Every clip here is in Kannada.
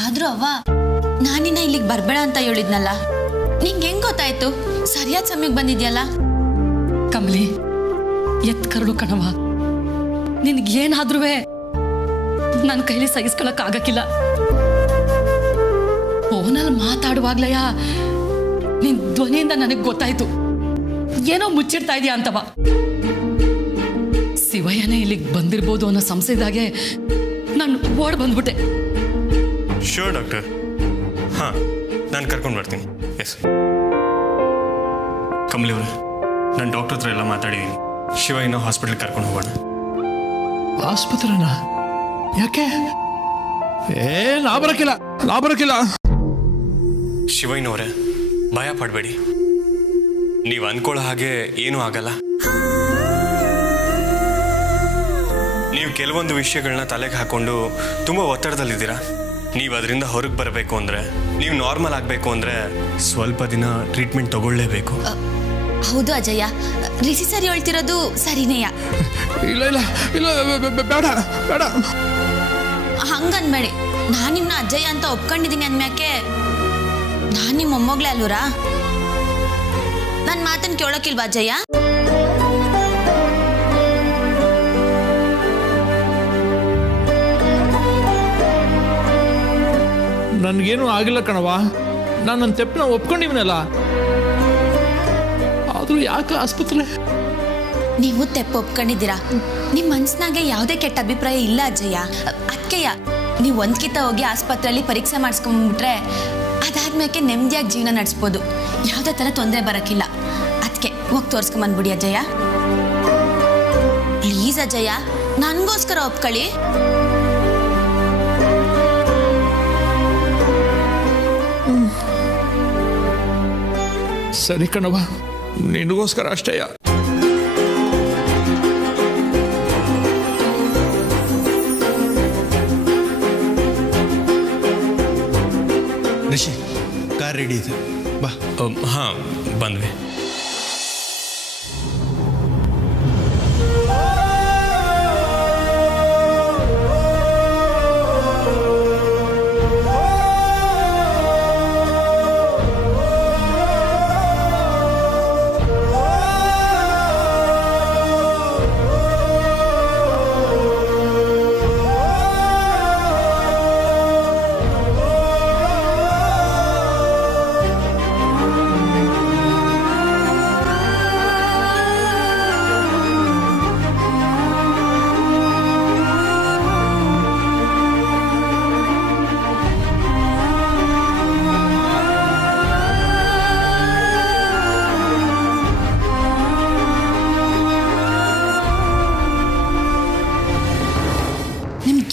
ಆದ್ರೂ ಅವ್ವ ನಾನಿನ್ನ ಇಲ್ಲಿಗೆ ಬರ್ಬೇಡ ಅಂತ ಹೇಳಿದ್ನಲ್ಲ, ನಿಂಗೆ ಹೆಂಗ್ ಗೊತ್ತಾಯ್ತು? ಸರಿಯಾದ ಸಮಯಕ್ಕೆ ಬಂದಿದ್ಯಲ್ಲ. ಕಮಲಿ, ಎತ್ ಕರಡು ಕಣವ, ನಿನ್ಗೇನಾದ್ರೂ ನನ್ನ ಕೈಲಿ ಸಹಿಸ್ಕೊಳಕ್ ಆಗಕ್ಕಿಲ್ಲ. ಫೋನಲ್ಲಿ ಮಾತಾಡುವಾಗ್ಲಯ ನಿನ್ ಧ್ವನಿಯಿಂದ ನನಗ್ ಗೊತ್ತಾಯ್ತು ಏನೋ ಮುಚ್ಚಿಡ್ತಾ ಇದೀಯ ಅಂತವ. ಶಿವಯ್ಯನೇ ಇಲ್ಲಿಗೆ ಬಂದಿರ್ಬೋದು ಅನ್ನೋ ಸಂಶಯದಾಗೆ ನಾನು ಓಡ್ ಬಂದ್ಬಿಟ್ಟೆ. ಶ್ಯೂರ್ ಡಾಕ್ಟರ್, ಹಾಂ ನಾನು ಕರ್ಕೊಂಡು ಬರ್ತೀನಿ. ಎಸ್ ಕಮಲಿ ಅವರೇ, ನಾನು ಡಾಕ್ಟರ್ ಹತ್ರ ಎಲ್ಲ ಮಾತಾಡಿದ್ದೀನಿ. ಶಿವಯ್ಯನ ಹಾಸ್ಪಿಟಲ್ ಕರ್ಕೊಂಡು ಹೋಗೋಣ. ಆಸ್ಪತ್ರೆನ ಯಾಕೆ? ನಾ ಬರಕಿಲ್ಲ. ಶಿವಯ್ಯನವರೇ, ಭಯ ಪಡಬೇಡಿ. ನೀವು ಅಂದ್ಕೊಳ್ಳೋ ಹಾಗೆ ಏನೂ ಆಗಲ್ಲ. ನೀವು ಕೆಲವೊಂದು ವಿಷಯಗಳನ್ನ ತಲೆಗೆ ಹಾಕೊಂಡು ತುಂಬ ಒತ್ತಡದಲ್ಲಿದ್ದೀರಾ. ನೀವು ಅದರಿಂದ ಹೊರಗೆ ಬರಬೇಕು ಅಂದರೆ, ನೀವು ನಾರ್ಮಲ್ ಆಗಬೇಕು ಅಂದರೆ ಸ್ವಲ್ಪ ದಿನ ಟ್ರೀಟ್ಮೆಂಟ್ ತಗೊಳ್ಳೇಬೇಕು. ಹೌದು ಅಜಯ್ಯ, ರಿಷಿ ಸರಿ ಹೇಳ್ತಿರೋದು ಸರಿನೇಯ. ಇಲ್ಲ ಬೇಡ. ಹಂಗನ್ಬೇಡಿ. ನಾನು ನಿಮ್ನ ಅಜ್ಜಯ್ಯ ಅಂತ ಒಪ್ಕೊಂಡಿದ್ದೀನಿ ಅಂದ್ಮ್ಯಾಕೆ ನಾನು ನಿಮ್ಮ ಮೊಮ್ಮಗಳೇ ಅಲ್ವರಾ? ನನ್ನ ಮಾತನ್ನು ಕೇಳೋಕಿಲ್ವಾ ಅಜ್ಜಯ್ಯ? ನನ್ಗೇನು ಆಗಿಲ್ಲ ಕಣವ, ನಾನು ನನ್ನ ತೆಪ್ಪನ ಒಪ್ಕೊಂಡಿವ್ನಲ್ಲ. ಆದ್ರೂ ಯಾಕೆ ಆಸ್ಪತ್ರೆ? ನೀವು ತೆಪ್ಪ ಒಪ್ಕೊಂಡಿದ್ದೀರಾ, ನಿಮ್ಮ ಮನ್ಸಿನಾಗೆ ಯಾವುದೇ ಕೆಟ್ಟ ಅಭಿಪ್ರಾಯ ಇಲ್ಲ ಅಜ್ಜಯ್ಯ. ಅದಕ್ಕೆಯ ನೀವು ಒಂದ್ಕಿತ ಹೋಗಿ ಆಸ್ಪತ್ರೆಯಲ್ಲಿ ಪರೀಕ್ಷೆ ಮಾಡಿಸ್ಕೊಂಡ್ಬಿಟ್ರೆ ಅದಾದ್ಮೇಲೆ ನೆಮ್ಮದಿಯಾಗಿ ಜೀವನ ನಡೆಸ್ಬೋದು. ಯಾವುದೇ ಥರ ತೊಂದರೆ ಬರೋಕ್ಕಿಲ್ಲ. ಅದಕ್ಕೆ ಹೋಗಿ ತೋರಿಸ್ಕೊಂಬಂದ್ಬಿಡಿ ಅಜ್ಜಯ್ಯ. ಪ್ಲೀಸ್ ಅಜ್ಜಯ್ಯ, ನನಗೋಸ್ಕರ ಒಪ್ಕೊಳ್ಳಿ. ಸರಿ ಕಣವ, ನಿನಗೋಸ್ಕರ ಅಷ್ಟೇ. ರಿಷಿ, ಕಾರ್ ರೆಡಿ ಇದೆ, ಬಾ. ಹಾಂ ಬಂದ್ವಿ.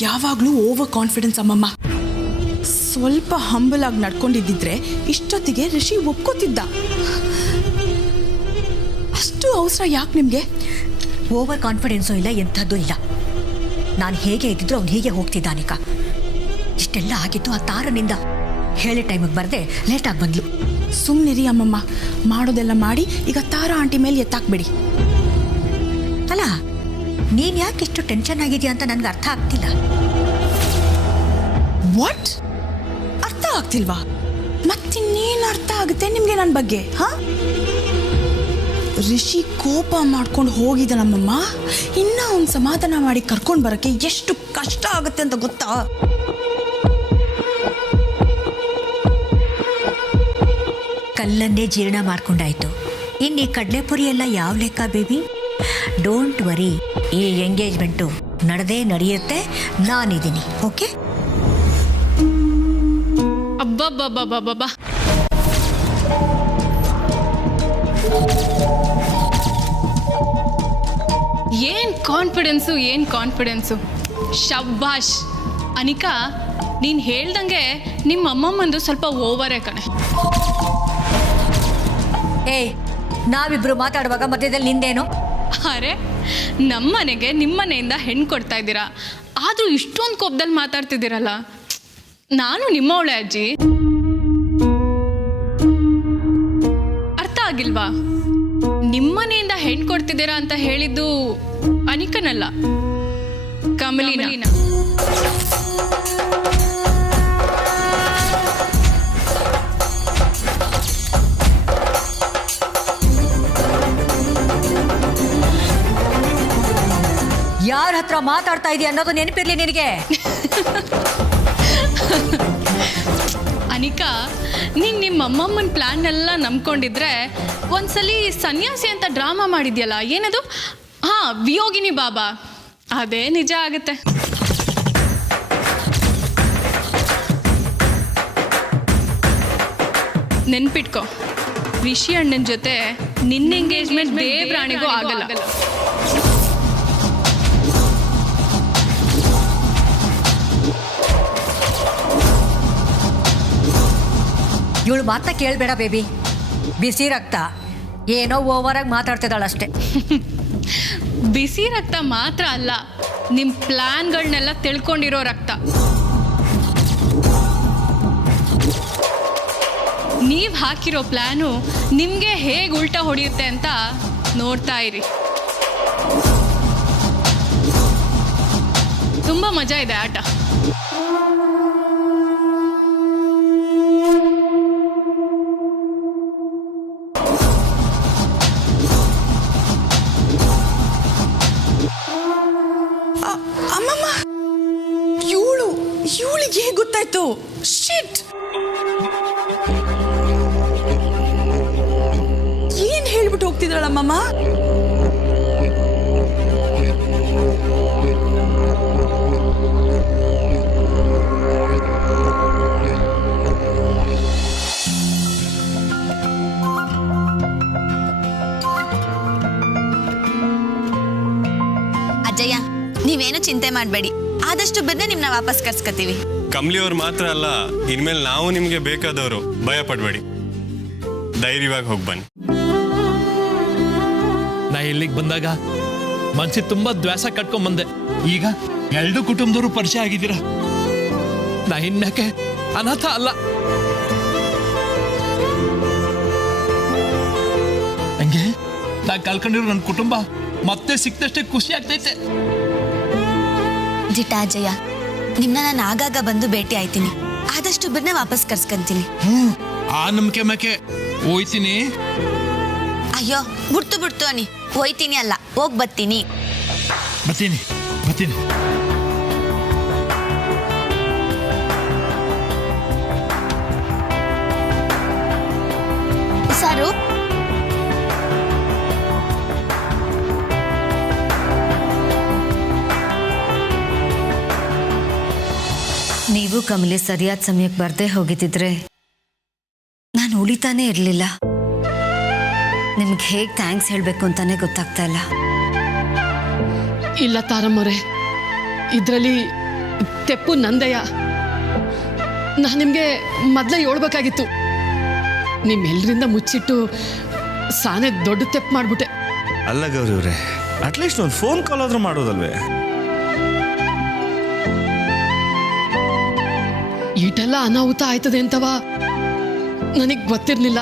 ಯಾವಾಗಲೂ ಓವರ್ ಕಾನ್ಫಿಡೆನ್ಸ್ ಅಮ್ಮಮ್ಮ. ಸ್ವಲ್ಪ ಹಂಬಲ್ ಆಗಿ ನಡ್ಕೊಂಡಿದ್ದಿದ್ರೆ ಇಷ್ಟೊತ್ತಿಗೆ ರಿಷಿ ಒಪ್ಕೋತಿದ್ದ. ಅಷ್ಟು ಅವಸರ ಯಾಕೆ ನಿಮಗೆ? ಓವರ್ ಕಾನ್ಫಿಡೆನ್ಸು ಇಲ್ಲ, ಎಂಥದ್ದು ಇಲ್ಲ. ನಾನು ಹೇಗೆ ಇದ್ದಿದ್ರು ಅವ್ನು ಹೀಗೆ ಹೋಗ್ತಿದ್ದಾನಿಕ. ಇಷ್ಟೆಲ್ಲ ಆಗಿದ್ದು ಆ ತಾರನಿಂದ. ಹೇಳಿ ಟೈಮಿಗೆ ಬರದೆ ಲೇಟಾಗಿ ಬಂದ್ಲು. ಸುಮ್ಮನಿರಿ ಅಮ್ಮಮ್ಮ, ಮಾಡೋದೆಲ್ಲ ಮಾಡಿ ಈಗ ತಾರಾ ಆಂಟಿ ಮೇಲೆ ಎತ್ತಾಕ್ಬೇಡಿ. ಅಲ್ಲ, ನೀನು ಯಾಕೆ ಇಷ್ಟು ಟೆನ್ಷನ್ ಆಗಿದೆಯಾ ಅಂತ ನನಗೆ ಅರ್ಥ ಆಗ್ತಿಲ್ಲ. ವಾಟ್? ಅರ್ಥ ಆಗ್ತಿಲ್ವಾ? ಮತ್ತಿನ್ನೇನು ಅರ್ಥ ಆಗುತ್ತೆ ನಿಮಗೆ ನನ್ನ ಬಗ್ಗೆ? ಹಾ, ರಿಷಿ ಕೋಪ ಮಾಡ್ಕೊಂಡು ಹೋಗಿದ ನಮ್ಮಮ್ಮ. ಇನ್ನ ಅವ್ನು ಸಮಾಧಾನ ಮಾಡಿ ಕರ್ಕೊಂಡು ಬರೋಕ್ಕೆ ಎಷ್ಟು ಕಷ್ಟ ಆಗುತ್ತೆ ಅಂತ ಗೊತ್ತಾ? ಕಲ್ಲನ್ನೇ ಜೀರ್ಣ ಮಾಡ್ಕೊಂಡಾಯ್ತು. ಇನ್ನು ಈ ಕಡಲೆಪುರಿ ಎಲ್ಲ ಯಾವ ಲೆಕ್ಕ ಬೇಬಿ? ಡೋಂಟ್ ವರಿ, ಈ ಎಂಗೇಜ್ಮೆಂಟು ನಡೆಯುತ್ತೆ. ನಾನಿದ್ದೀನಿ, ಓಕೆ? ಅಬ್ಬಬ್ಬಬ್ಬಬ್ಬಬ್ಬ, ಏನ್ ಕಾನ್ಫಿಡೆನ್ಸು. ಶಬ್ಬಾಷ್ ಅನಿಕಾ, ನೀನು ಹೇಳ್ದಂಗೆ ನಿಮ್ಮ ಅಮ್ಮಮ್ಮಂದು ಸ್ವಲ್ಪ ಓವರೇ ಕಣೆ. ಏಯ್, ನಾವಿಬ್ರು ಮಾತಾಡುವಾಗ ಮಧ್ಯದಲ್ಲಿ ನಿಂದೇನು? ಅರೆ, ನಮ್ಮನೆಗೆ ನಿಮ್ಮನೆಯಿಂದ ಹೆಣ್ಣು ಕೊಡ್ತಾ ಇದ್ದೀರಾ, ಆದರೂ ಇಷ್ಟೊಂದು ಕೋಪದಲ್ಲಿ ಮಾತಾಡ್ತಿದ್ದೀರಲ್ಲ. ನಾನು ನಿಮ್ಮವಳೆ ಅಜ್ಜಿ, ಅರ್ಥ ಆಗಿಲ್ವಾ? ನಿಮ್ಮನೆಯಿಂದ ಹೆಣ್ಣು ಕೊಡ್ತಿದ್ದೀರಾ ಅಂತ ಹೇಳಿದ್ದು ಅನಿಕನಲ್ಲ, ಕಮಲಿನ. ಮಾತಾಡ್ತಾ ಇದೀಯ ಅನ್ನೋದು ನೆನಪಿರ್ಲಿ ನಿನಗೆ. ಅನಿಕಾ, ನೀನು ನಿಮ್ಮ ಅಮ್ಮಮ್ಮನ ಪ್ಲ್ಯಾನ್ನೆಲ್ಲ ನಂಬ್ಕೊಂಡಿದ್ರೆ ಒಂದ್ಸಲಿ ಸನ್ಯಾಸಿ ಅಂತ ಡ್ರಾಮಾ ಮಾಡಿದ್ಯಲ್ಲ, ಏನದು? ಹಾಂ, ವಿಯೋಗಿನಿ ಬಾಬಾ. ಅದೇ ನಿಜ ಆಗುತ್ತೆ. ನೆನ್ಪಿಟ್ಕೊ, ರಿಷಿ ಅಣ್ಣನ ಜೊತೆ ನಿನ್ನ ಎಂಗೇಜ್ಮೆಂಟ್ ದೇವ್ರಾಣಿಗೂ ಆಗಲ್ಲ. ಇವಳು ಮಾತನ್ನ ಕೇಳಬೇಡ ಬೇಬಿ. ಬಿಸಿ ರಕ್ತ ಏನೋ ಓವರಾಗಿ ಮಾತಾಡ್ತಿದ್ದಾಳಷ್ಟೆ. ಬಿಸಿ ರಕ್ತ ಮಾತ್ರ ಅಲ್ಲ, ನಿಮ್ಮ ಪ್ಲ್ಯಾನ್ಗಳನ್ನೆಲ್ಲ ತಿಳ್ಕೊಂಡಿರೋ ರಕ್ತ. ನೀವು ಹಾಕಿರೋ ಪ್ಲ್ಯಾನು ನಿಮಗೆ ಹೇಗೆ ಉಲ್ಟಾ ಹೊಡೆಯುತ್ತೆ ಅಂತ ನೋಡ್ತಾ ಇರಿ. ತುಂಬ ಮಜಾ ಇದೆ ಆಟ. ಅಮ್ಮಮ್ಮ, ಇವಳಿಗೆ ಹೇಗೆ ಗೊತ್ತಾಯ್ತು? ಶಿಟ್! ಏನ್ ಹೇಳ್ಬಿಟ್ಟು ಹೋಗ್ತಿದ್ದಾಳಮ್ಮಮ್ಮ? ಅಜ್ಜಯ್ಯ, ನೀವೇನು ಚಿಂತೆ ಮಾಡಬೇಡಿ, ಆದಷ್ಟು ಬೇಗ ನಿಮ್ಮನ್ನ ವಾಪಸ್ ಕರ್ಸ್ಕೊತೀವಿ. ಕಮ್ಲಿಯವ್ರು ಮಾತ್ರ ಅಲ್ಲ, ಇನ್ಮೇಲೆ ನಾವು ನಿಮಗೆ ಬೇಕಾದವರು. ಭಯ ಪಡಬೇಡಿ, ಧೈರ್ಯವಾಗಿ ಹೋಗಿ ಬನ್ನಿ. ನಾ ಇಲ್ಲಿಗೆ ಬಂದಾಗ ಮನ್ಸಿಗೆ ತುಂಬಾ ದ್ವೇಷ ಕಟ್ಕೊಂಡ್ ಬಂದೆ. ಈಗ 2 ಕುಟುಂಬದವರು ಪರಿಚಯ ಆಗಿದ್ದೀರ. ನಾ ಇನ್ಮ್ಯಾಕೆ ಅನಾಥ ಅಲ್ಲ. ಹಂಗೆ ನಾ ಕಳ್ಕೊಂಡಿರೋ ನನ್ನ ಕುಟುಂಬ ಮತ್ತೆ ಸಿಕ್ತಷ್ಟೇ ಖುಷಿ ಆಗ್ತೈತೆ. ಜಿಟ್ಟಾಜಯ್ಯ, ನಿಮ್ಮನ್ನ ನಾನು ಆಗಾಗ ಬಂದು ಭೇಟಿ ಆಯ್ತೀನಿ. ಆದಷ್ಟು ಬೇಗ ವಾಪಸ್ ಕರ್ಸ್ಕೊಂತೀನಿ. ಆ ನಂಬಿಕೆ ಮ್ಯಾಕೆ ಹೋಯ್ತೀನಿ. ಅಯ್ಯೋ, ಬಿಡ್ತು ಅನಿ, ಹೋಯ್ತೀನಿ ಅಲ್ಲ, ಹೋಗ್ ಬರ್ತೀನಿ. ಬರ್ತೀನಿ. ಸಾರು, ನೀವು ಕಮಲೆ ಸರಿಯಾದ ಸಮಯಕ್ಕೆ ಬರ್ದೇ ಹೋಗಿದ್ದಿದ್ರೆ ನಾನು ಉಳಿತಾನೇ ಇರಲಿಲ್ಲ. ನಿಮ್ಗೆ ಹೇಗೆ ಥ್ಯಾಂಕ್ಸ್ ಹೇಳಬೇಕು ಅಂತಾನೆ ಗೊತ್ತಾಗ್ತಾ ಇಲ್ಲ. ಇಲ್ಲ ತಾರಮ್ಮವ್ರೆ, ಇದರಲ್ಲಿ ತೆಪ್ಪು ನಂದಯ್ಯ. ನಾನು ನಿಮಗೆ ಮೊದಲೇ ಹೇಳ್ಬೇಕಾಗಿತ್ತು. ನಿಮ್ಮೆಲ್ಲರಿಂದ ಮುಚ್ಚಿಟ್ಟು ಸಾನೆ ದೊಡ್ಡ ತೆಪ್ಪು ಮಾಡ್ಬಿಟ್ಟೆ. ಅಲ್ಲ ಗೌರಿ ಅವರೇ, ಅಟ್ಲೀಸ್ಟ್ ಒಂದು ಫೋನ್ ಕಾಲ್ ಆದ್ರೂ ಮಾಡೋದಲ್ವೇ? ಈಟೆಲ್ಲ ಅನಾಹುತ ಆಯ್ತದೆ ಅಂತವ ನನಗೆ ಗೊತ್ತಿರಲಿಲ್ಲ.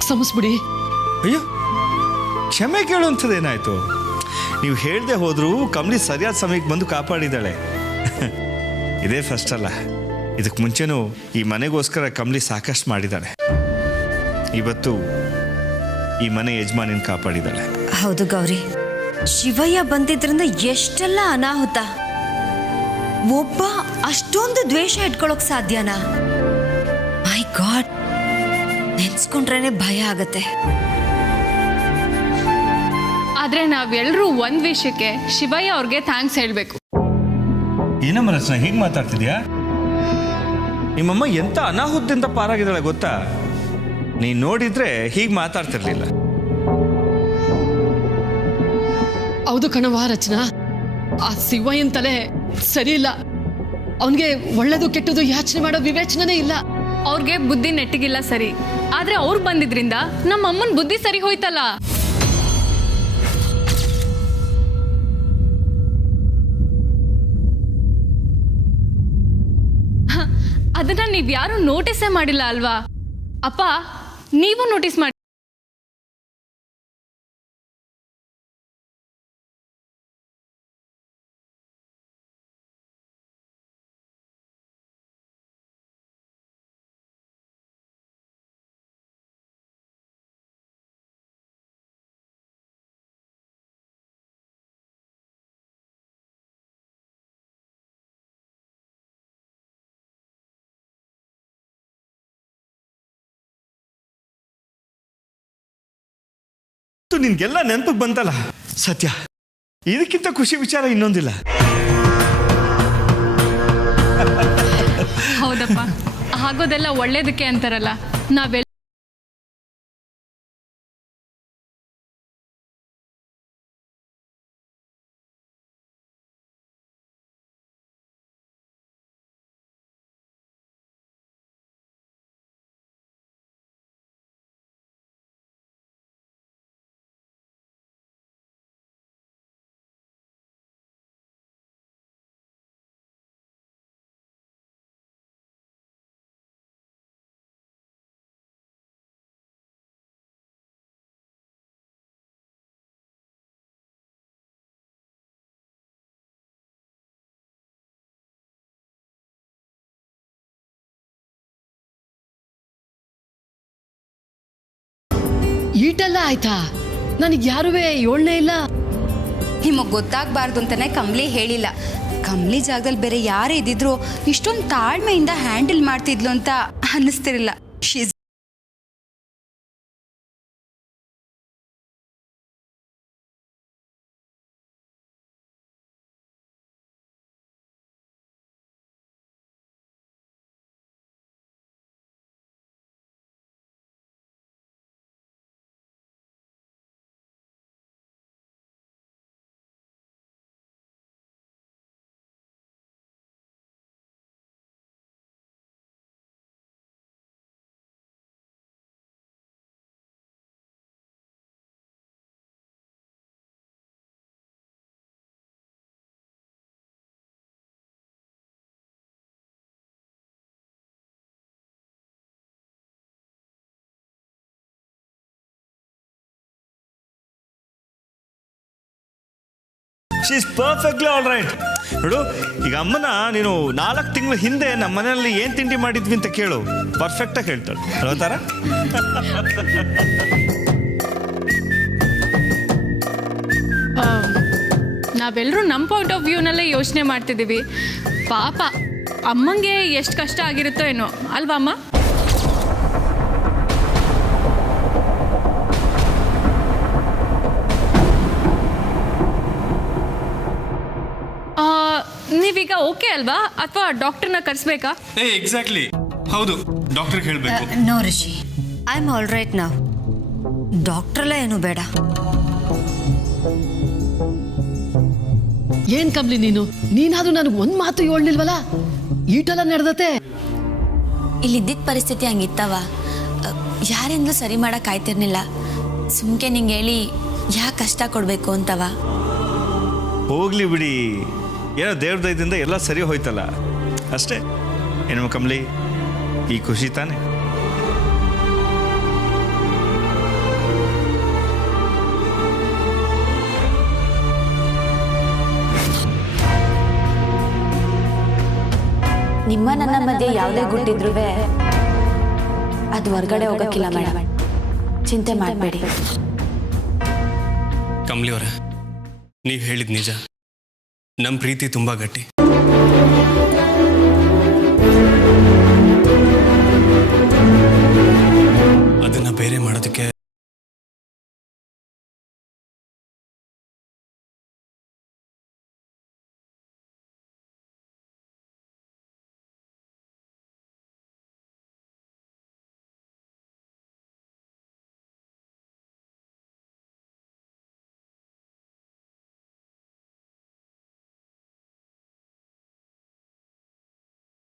ಕ್ಷಮಿಸ್ಬಿಡಿ. ಅಯ್ಯೋ, ಕ್ಷಮೆ ಕೇಳುವಂಥದ್ದೇನಾಯ್ತು? ನೀವು ಹೇಳ್ದೆ ಹೋದ್ರೂ ಕಮಲಿ ಸರಿಯಾದ ಸಮಯಕ್ಕೆ ಬಂದು ಕಾಪಾಡಿದ್ದಾಳೆ. ಇದೇ ಫಸ್ಟ್ ಅಲ್ಲ, ಇದಕ್ಕೆ ಮುಂಚೆನೂ ಈ ಮನೆಗೋಸ್ಕರ ಕಮಲಿ ಸಾಕಷ್ಟು ಮಾಡಿದ್ದಾಳೆ. ಇವತ್ತು ಈ ಮನೆ ಯಜಮಾನಿನ ಕಾಪಾಡಿದ್ದಾಳೆ. ಹೌದು ಗೌರಿ, ಶಿವಯ್ಯ ಬಂದಿದ್ರಿಂದ ಎಷ್ಟೆಲ್ಲ ಅನಾಹುತ. ಒಬ್ಬ ಅಷ್ಟೊಂದು ದ್ವೇಷ ಇಟ್ಕೊಳ್ಳೋಕ್ ಸಾಧ್ಯನಾ? ಮೈ ಗಾಡ್, ನೆನ್ಸ್ಕೊಂಡ್ರೇನೆ ಭಯ ಆಗತ್ತೆ. ಆದ್ರೆ ನಾವೆಲ್ಲರೂ ಒಂದ್ ವಿಷಯಕ್ಕೆ ಶಿವಯ್ಯ ಅವ್ರಿಗೆ ಥ್ಯಾಂಕ್ಸ್ ಹೇಳ್ಬೇಕು. ಏನಮ್ಮ ರಚನಾ ಹೀಗೆ ಮಾತಾಡ್ತಿದ್ಯಾ? ನಿಮ್ಮಮ್ಮ ಎಂತ ಅನಾಹುತದಿಂದ ಪಾರಾಗಿದ್ದಾಳೆ ಗೊತ್ತಾ? ನೀನ್ ನೋಡಿದ್ರೆ ಹೀಗೆ ಮಾತಾಡ್ತಿರ್ಲಿಲ್ಲ. ಹೌದು ಕಣವ ರಚನಾ, ಆ ಶಿವಯ್ಯನ ತಲೆ ಸರಿ ಇಲ್ಲ. ಅವನಿಗೆ ಒಳ್ಳೇದು ಕೆಟ್ಟದು ಯಾಚನೆ ಮಾಡೋ ವಿವೇಚನೆ ಇಲ್ಲ. ಅವ್ರಿಗೆ ಬುದ್ಧಿ ನೆಟ್ಟಿಗಿಲ್ಲ ಸರಿ, ಆದ್ರೆ ಅವ್ರು ಬಂದಿದ್ರಿಂದ ನಮ್ಮ ಅಮ್ಮನ ಬುದ್ಧಿ ಸರಿ ಹೋಯ್ತಲ್ಲ. ಅದನ್ನ ನೀವ್ಯಾರು ನೋಟಿಸೇ ಮಾಡಿಲ್ಲ ಅಲ್ವಾ ಅಪ್ಪ? ನೀವು ನೋಟಿಸ್ ಮಾಡಿ. ನಿನ್ಗೆಲ್ಲ ನೆನಪಿಗೆ ಬಂತಲ್ಲ ಸತ್ಯ, ಇದಕ್ಕಿಂತ ಖುಷಿ ವಿಚಾರ ಇನ್ನೊಂದಿಲ್ಲ. ಹೌದಪ್ಪ, ಆಗೋದೆಲ್ಲ ಒಳ್ಳೇದಕ್ಕೆ ಅಂತಾರಲ್ಲ. ನಾವೆಲ್ಲ ಈಟೆಲ್ಲ ಆಯ್ತಾ? ನನಗೆ ಯಾರುವೇ ಯೋಳ್ನೇ ಇಲ್ಲ. ನಿಮಗೆ ಗೊತ್ತಾಗಬಾರ್ದು ಅಂತಾನೆ ಕಮ್ಲಿ ಹೇಳಿಲ್ಲ. ಕಮ್ಲಿ ಜಾಗದಲ್ಲಿ ಬೇರೆ ಯಾರೇ ಇದ್ದಿದ್ರು ಇಷ್ಟೊಂದು ತಾಳ್ಮೆಯಿಂದ ಹ್ಯಾಂಡಲ್ ಮಾಡ್ತಿದ್ಲು ಅಂತ ಅನ್ನಿಸ್ತಿರಲಿಲ್ಲ. She is perfectly all right. ನೋಡು, ಈಗ ಅಮ್ಮನ ನೀನು 4 ತಿಂಗಳ ಹಿಂದೆ ನಮ್ಮ ಮನೆಯಲ್ಲಿ ಏನು ತಿಂಡಿ ಮಾಡಿದ್ವಿ ಅಂತ ಕೇಳು, ಪರ್ಫೆಕ್ಟಾಗಿ ಹೇಳ್ತಾಳೆ. ಹೇಳ್ತಾರ ನಾವೆಲ್ಲರೂ ನಮ್ಮ ಪಾಯಿಂಟ್ ಆಫ್ ವ್ಯೂನಲ್ಲೇ ಯೋಚನೆ ಮಾಡ್ತಿದ್ದೀವಿ. ಪಾಪ ಅಮ್ಮಂಗೆ ಎಷ್ಟು ಕಷ್ಟ ಆಗಿರುತ್ತೋ ಏನೋ ಅಲ್ವಾ ಅಮ್ಮ? ನೀವೀಗ ಓಕೆ ಅಲ್ವಾ, ಅಥವಾ ಡಾಕ್ಟರ್ನ ಕರೆಸ್ಬೇಕಾ? ಎಕ್ಸಾಕ್ಟ್ಲಿ, ಹೌದು, ಡಾಕ್ಟರ್ಗೆ ಹೇಳಬೇಕು. No Rishi, I am all right now. ಡಾಕ್ಟ್ರಲ್ಲ ಏನು ಬೇಡ. ಏನ್ ಕಮ್ಲಿ ನೀನಾದ್ರೂ ನನಗೆ ಒಂದ್ ಮಾತು ಹೇಳ್ಲಿಲ್ವಲ್ಲ? ಈಟೆಲ್ಲ ನಡೆದತೆ. ಇಲ್ಲಿದ್ದಿದ್ದ ಪರಿಸ್ಥಿತಿ ಹಂಗಿತ್ತವ, ಯಾರಿಂದಲೂ ಸರಿ ಮಾಡಕ್ ಆಯ್ತಿರ್ನಿಲ್ಲ. ಸುಮ್ಕೆ ನಿಂಗೆ ಹೇಳಿ ಯಾಕೆ ಕಷ್ಟ ಕೊಡ್ಬೇಕು ಅಂತವ. ಹೋಗ್ಲಿ ಬಿಡಿ, ಏನೋ ದೇವ್ರ ದಯದಿಂದ ಎಲ್ಲ ಸರಿ ಹೋಯ್ತಲ್ಲ ಅಷ್ಟೇ. ಏನು ಕಮ್ಲಿ, ಈ ಖುಷಿ ತಾನೆ? ನಿಮ್ಮ ನನ್ನ ಮಧ್ಯೆ ಯಾವುದೇ ಗುಟ್ಟಿದ್ರೂ ಅದು ಹೊರಗಡೆ ಹೋಗಕ್ಕಿಲ್ಲ ಮೇಡಮ್. ಚಿಂತೆ ಮಾಡಬೇಡಿ. ಕಮ್ಲಿ ಅವರೇ, ನೀವು ಹೇಳಿದ ನಿಜ. ನಮ್ಮ ಪ್ರೀತಿ ತುಂಬಾ ಗಟ್ಟಿ. ಅದನ್ನ ಬೇರೆ ಮಾಡೋದಕ್ಕೆ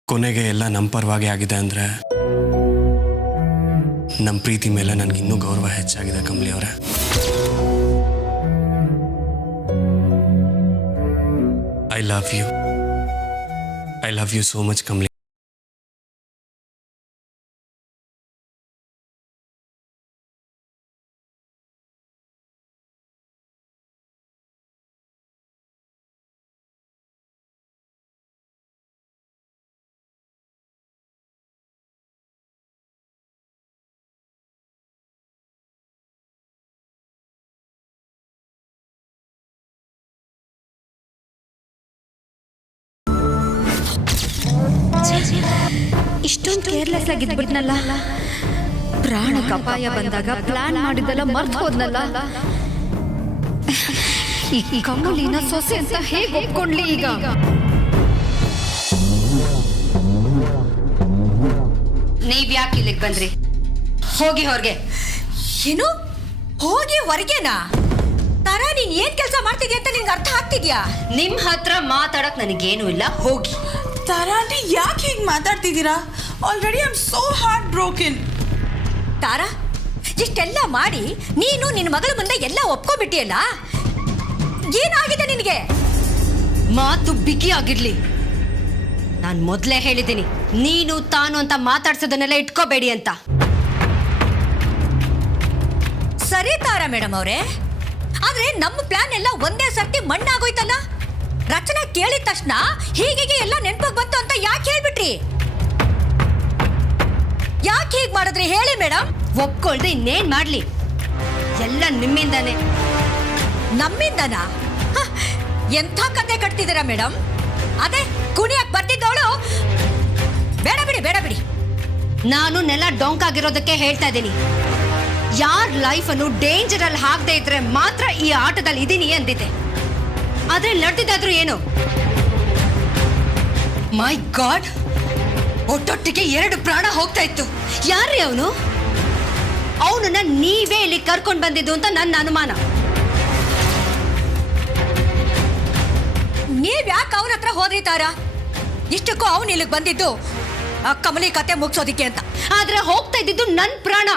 ಕೊನೆಗೆ ಎಲ್ಲ ನಮ್ಮ ಪರವಾಗಿ ಆಗಿದೆ ಅಂದರೆ ನಮ್ಮ ಪ್ರೀತಿ ಮೇಲೆ ನನಗಿನ್ನೂ ಗೌರವ ಹೆಚ್ಚಾಗಿದೆ ಕಮ್ಲಿ ಅವರೇ. I love you so much Kamli. ಇಷ್ಟೊಂದು ಕೇರ್ಲೆಸ್ ಆಗಿದ್ಬಿಟ್ನಲ್ಲ. ಪ್ರಾಣಕ್ಕೆ ಅಪಾಯ ಬಂದಾಗ ಪ್ಲಾನ್ ಮಾಡಿದೆಲ್ಲ ಮರ್ತು ಹೋದ್ನಲ್ಲ. ಈ ಕಮಲಿನ ಸೊಸೆ ಅಂತ ಹೇಗೆ ಒಪ್ಕೊಂಡ್ಲಿ ಈಗ? ನೀವ್ ಯಾಕೆ ಇಲ್ಲಿಗೆ ಬಂದ್ರಿ? ಹೋಗಿ ಹೊರಗೆ. ಏನು ಹೋಗಿ ಹೊರಗೆನಾ? ತಾರ ನೀನ್ ಏನ್ ಕೆಲಸ ಮಾಡ್ತಿದ್ಯಾ ಅಂತ ನಿನ್ಗೆ ಅರ್ಥ ಆಗ್ತಿದ್ಯಾ? ನಿಮ್ ಹತ್ರ ಮಾತಾಡಕ್ ನನಗೇನು ಇಲ್ಲ, ಹೋಗಿ. ತಾರಾ ಆಂಟಿ ಯಾಕೆ ಹೀಗೆ ಮಾತಾಡ್ತಿದ್ದೀರಾ? Already I am so heart broken. Tara, ಇಷ್ಟೆಲ್ಲ ಮಾಡಿ ನೀನು ನಿನ್ನ ಮಗಳ ಮುಂದೆ ಎಲ್ಲ ಒಪ್ಕೊಂಡ್ಬಿಟ್ಟಿಯಲ್ಲ, ಏನಾಗಿದೆ ನಿನಗೆ? ಮಾತು ಬಿಗಿ ಆಗಿರ್ಲಿ. ನಾನು ಮೊದಲೇ ಹೇಳಿದ್ದೀನಿ, ನೀನು ತಾನು ಅಂತ ಮಾತಾಡ್ಸೋದನ್ನೆಲ್ಲ ಇಟ್ಕೋಬೇಡಿ ಅಂತ. ಸರಿ ತಾರಾ ಮೇಡಮ್ ಅವರೇ, ಆದ್ರೆ ನಮ್ಮ ಪ್ಲಾನ್ ಎಲ್ಲ ಒಂದೇ ಸರ್ತಿ ಮಣ್ಣಾಗೋಯ್ತಲ್ಲ. ರಚನಾ ಕೇಳಿದ ತಕ್ಷಣ ಹೀಗೆ ಎಲ್ಲ ನೆನ್ಪಾಗ್ ಬಂತು ಅಂತ ಯಾಕೆ ಹೇಳ್ಬಿಟ್ರಿ? ಯಾಕೆ ಹೀಗೆ ಮಾಡಿದ್ರಿ ಹೇಳಿ ಮೇಡಮ್? ಒಪ್ಕೊಳ್ದೆ ಇನ್ನೇನ್ ಮಾಡ್ಲಿ, ಎಲ್ಲ ನಿಮ್ಮಿಂದಾನೆ. ನಮ್ಮಿಂದನಾ? ಎಂಥ ಕತೆ ಕಟ್ತಿದ್ದೀರಾ ಮೇಡಮ್? ಅದೇ ಕುಣಿಯಕ್ ಬರ್ತಿದ್ದವಳು. ಬೇಡ ಬಿಡಿ, ಬೇಡ ಬಿಡಿ. ನಾನು ನೆಲ ಡೊಂಕ್ ಆಗಿರೋದಕ್ಕೆ ಹೇಳ್ತಾ ಇದ್ದೀನಿ. ಯಾರ್ ಲೈಫ್ ಅನ್ನು ಡೇಂಜರ್ ಅಲ್ಲಿ ಹಾಕದೆ ಇದ್ರೆ ಮಾತ್ರ ಈ ಆಟದಲ್ಲಿ ಇದೀನಿ ಅಂದಿದ್ದೆ. ಆದ್ರೆ ನಡೆದಿದ್ದಾದ್ರೂ ಏನು? ಮೈ ಗಾಡ್, ಒಟ್ಟೊಟ್ಟಿಗೆ 2 ಪ್ರಾಣ ಹೋಗ್ತಾ ಇತ್ತು. ಯಾರ್ರೀ ಅವನು? ಅವನನ್ನ ನೀವೇ ಇಲ್ಲಿ ಕರ್ಕೊಂಡು ಬಂದಿದ್ದು ಅಂತ ನನ್ನ ಅನುಮಾನ. ನೀವ್ ಯಾಕೆ ಅವನ ಹತ್ರ ಹೋದ್ರಿ ತಾರಾ? ಇಷ್ಟಕ್ಕೂ ಅವನು ಇಲ್ಲಿಗೆ ಬಂದಿದ್ದು ಆ ಕಮಲಿ ಕತೆ ಮುಗಿಸೋದಿಕ್ಕೆ ಅಂತ. ಆದ್ರೆ ಹೋಗ್ತಾ ಇದ್ದಿದ್ದು ನನ್ನ ಪ್ರಾಣ.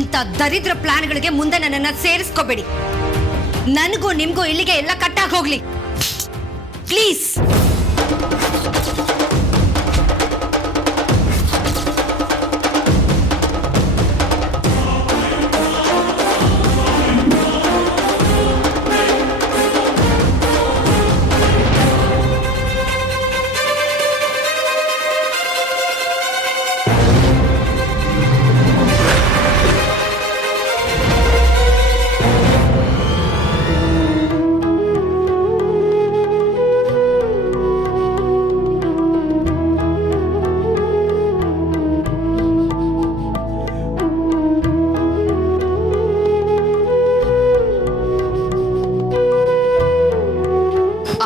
ಇಂಥ ದರಿದ್ರ ಪ್ಲಾನ್ಗಳಿಗೆ ಮುಂದೆ ನನ್ನನ್ನ ಸೇರಿಸ್ಕೋಬೇಡಿ. ನನಗೂ ನಿಮ್ಗೂ ಇಲ್ಲಿಗೆ ಎಲ್ಲ ಕಟ್ಟಾಗಿ ಹೋಗ್ಲಿ ಪ್ಲೀಸ್.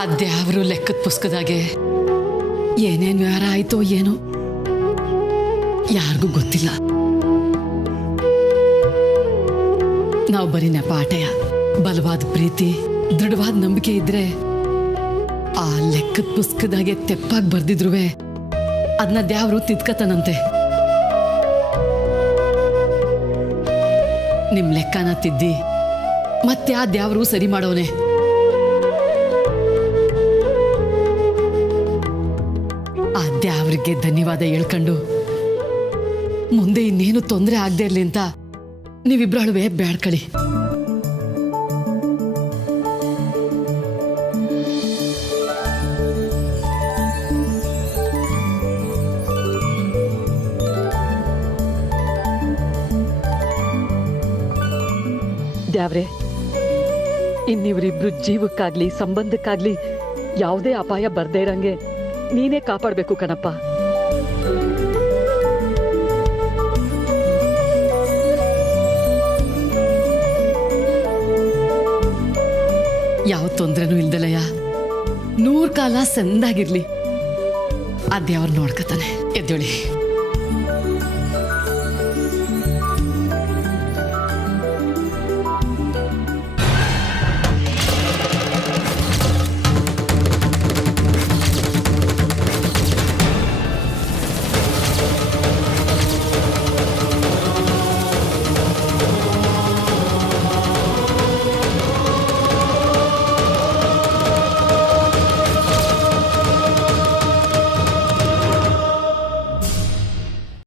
ಅದ್ಯಾವ್ರು ಲೆಕ್ಕದ ಪುಸ್ತಕದಾಗೆ ಏನೇನು ವ್ಯವಹಾರ ಆಯ್ತೋ ಏನೋ ಯಾರಿಗೂ ಗೊತ್ತಿಲ್ಲ. ನಾವು ಬರೀ ನೆಪಾಟಯ. ಬಲವಾದ ಪ್ರೀತಿ, ದೃಢವಾದ ನಂಬಿಕೆ ಇದ್ರೆ ಆ ಲೆಕ್ಕದ ಪುಸ್ತಕದಾಗೆ ತೆಪ್ಪಾಗಿ ಬರ್ದಿದ್ರುವೆ ಅದನ್ನ ದ್ಯಾವ್ರು ತಿದ್ಕತಾನಂತೆ. ನಿಮ್ ಲೆಕ್ಕನ ತಿದ್ದಿ ಮತ್ತೆ ಆ ದ್ಯಾವ್ರು ಸರಿ ಮಾಡೋನೆ. ಆ ದ್ಯಾವ್ರಿಗೆ ಧನ್ಯವಾದ ಹೇಳ್ಕೊಂಡು ಮುಂದೆ ಇನ್ನೇನು ತೊಂದರೆ ಆಗದೆ ಇರ್ಲಿ ಅಂತ ನೀವಿಬ್ರಳುವೆ ಬೇಡ್ಕಳಿ. ದ್ಯಾವ್ರೆ, ಇನ್ನಿವರಿಬ್ರು ಜೀವಕ್ಕಾಗ್ಲಿ ಸಂಬಂಧಕ್ಕಾಗ್ಲಿ ಯಾವುದೇ ಅಪಾಯ ಬರ್ದೇ ಇರಂಗೆ ನೀನೇ ಕಾಪಾಡಬೇಕು ಕಣಪ್ಪ. ಯಾವ ತೊಂದ್ರೆನೂ ಇಲ್ದಲಯ್ಯ, 100 ಕಾಲ ಸಂದಾಗಿರ್ಲಿ. ಅದ್ಯಾವ್ರು ನೋಡ್ಕತಾನೆ. ಎದ್ದೇಳಿ.